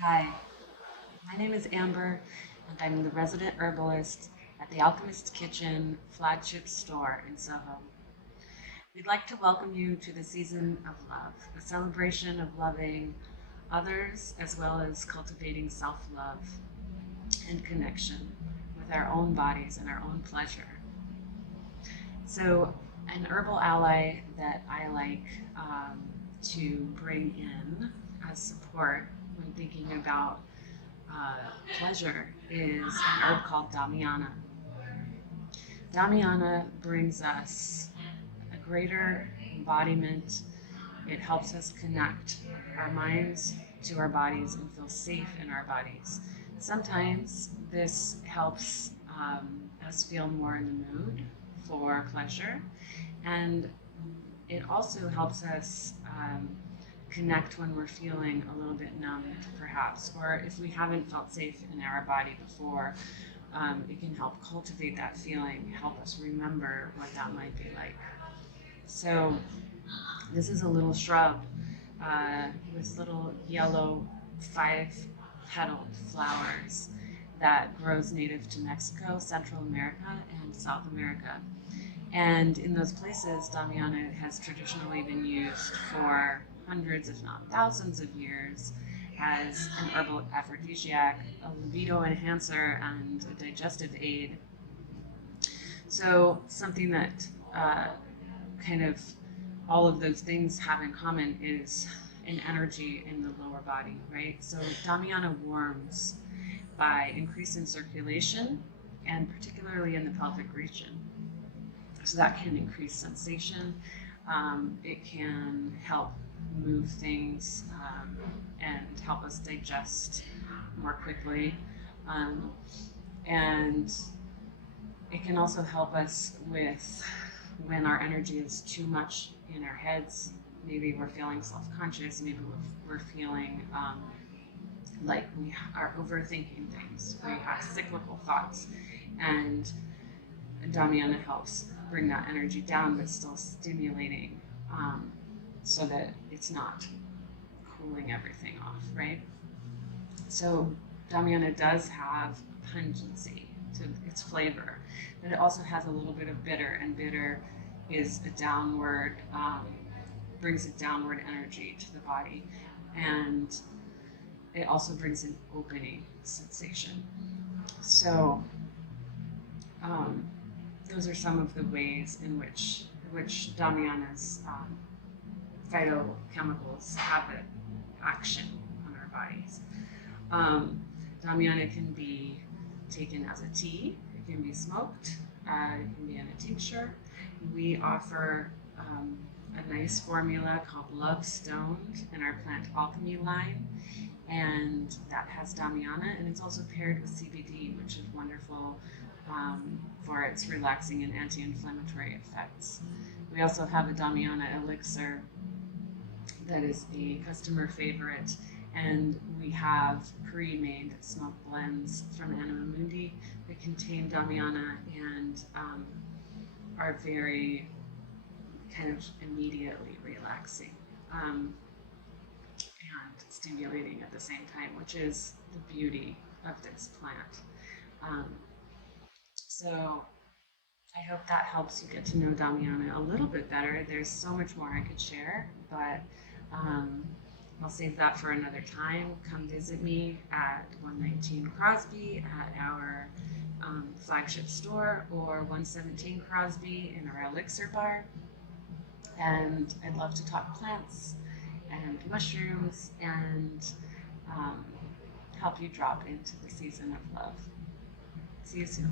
Hi, my name is Amber, and I'm the resident herbalist at the Alchemist's Kitchen flagship store in Soho. We'd like to welcome you to the season of love, a celebration of loving others as well as cultivating self love and connection with our own bodies and our own pleasure. So, an herbal ally that I like to bring in as support when thinking about uh, pleasure is an herb called Damiana. Damiana brings us a greater embodiment. It helps us connect our minds to our bodies and feel safe in our bodies. Sometimes this helps us feel more in the mood for pleasure, and it also helps us connect when we're feeling a little bit numbed, perhaps, or if we haven't felt safe in our body before. It can help cultivate that feeling, help us remember what that might be like. So, this is a little shrub with little yellow 5-petaled flowers that grows native to Mexico, Central America, and South America. And in those places, Damiana has traditionally been used for hundreds, if not thousands of years as an herbal aphrodisiac, a libido enhancer, and a digestive aid. So, something that kind of all of those things have in common is an energy in the lower body, right? So, Damiana warms by increasing circulation and particularly in the pelvic region. So that can increase sensation. It can help move things and help us digest more quickly. Um, and it can also help us with when our energy is too much in our heads. Maybe we're feeling self-conscious. Maybe we're feeling like we are overthinking things. We have cyclical thoughts. And Damiana helps bring that energy down, but still stimulating so that it's not cooling everything off, right? So Damiana does have pungency to its flavor, but it also has a little bit of bitter, and bitter is a downward, brings a downward energy to the body, and it also brings an opening sensation. So um, those are some of the ways in which Damiana's phytochemicals have an action on our bodies. Damiana can be taken as a tea. It can be smoked. It can be in a tincture. We offer a nice formula called Love Stoned in our Plant Alchemy line, and that has Damiana, and it's also paired with CBD, which is wonderful for its relaxing and anti-inflammatory effects. We also have a Damiana Elixir that is the customer favorite, and we have pre-made smoke blends from Anima Mundi that contain Damiana and are very kind of immediately relaxing and stimulating at the same time, which is the beauty of this plant. Um, so I hope that helps you get to know Damiana a little bit better. There's so much more I could share, but um, I'll save that for another time. Come visit me at 119 Crosby at our flagship store, or 117 Crosby in our Elixir bar. And I'd love to talk plants and mushrooms and um, help you drop into the season of love. See you soon.